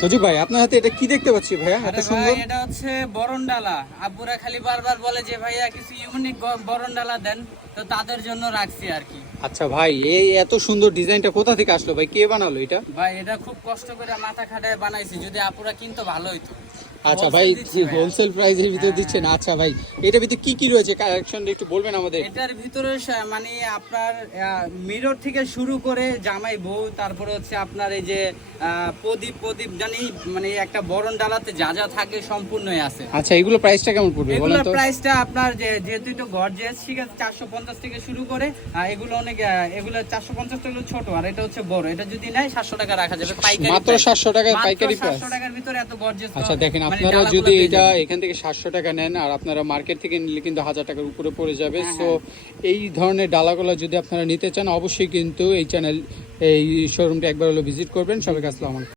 সজীব ভাই, আপনার হাতে এটা কি দেখতে পাচ্ছি ভাইয়া, এত আরে সুন্দর? ভাই, এটা হচ্ছে বরণডালা। আব্বুরা খালি বারবার বলে যে ভাইয়া কিছু ইউনিক বরণডালা দেন, তো তাদের জন্য রাখছি আর কি। আচ্ছা ভাই, এই এত সুন্দর ডিজাইনটা কোথা থেকে আসলো ভাই, কে বানালো এটা? ভাই এটা খুব কষ্ট করে মাথা খাটায় বানাইছি, যদি আপুরা কিনতো ভালো হইতো। আচ্ছা ভাই, Wholesale দিচ্ছি ভাইয়া। হোলসেল প্রাইসের ভিতরে হ্যাঁ। দিচ্ছেন? আচ্ছা ভাই, এটার ভিতরে কি কি রয়েছে কালেকশন একটু বলবেন আমাদের? এটার ভিতরে মানে আপনার মিরর থেকে শুরু করে জামাই বউ, তারপরে হচ্ছে আপনার এই যে প্রদীপ প্রদীপ জানি, মানে একটা বরণ ডালাতে যা যা থাকে সম্পূর্ণই আছে। আচ্ছা, এগুলো প্রাইসটা কেমন পড়বে বলেন এগুলোর তো? প্রাইসটা আপনার যেহেতু একটু গর্জিয়াস, ঠিক আছে, 450 থেকে শুরু করে এগুলো অনেক, এগুলো 450 টাকা ছোট, আর এটা হচ্ছে বড়। এটা যদি নেয় 700 টাকা রাখা যাবে পাইকারি। মাত্র 700 টাকায় পাইকারি প্রাইস? 700 টাকার ভিতরে এত গর্জিয়াস। আচ্ছা দেখেন, আপনারা যদি এটা এখান থেকে 700 টাকা নেন, আর আপনারা মার্কেট থেকে নিলে কিন্তু 1000 টাকার উপরে পড়ে যাবে। হ্যাঁ, সো এই ধরনের ডালাগুলো যদি আপনারা নিতে চান, অবশ্যই কিন্তু এই চ্যানেল, এই শোরুমটা একবার হলো ভিজিট করবেন। সবাইকে আসসালামু আলাইকুম।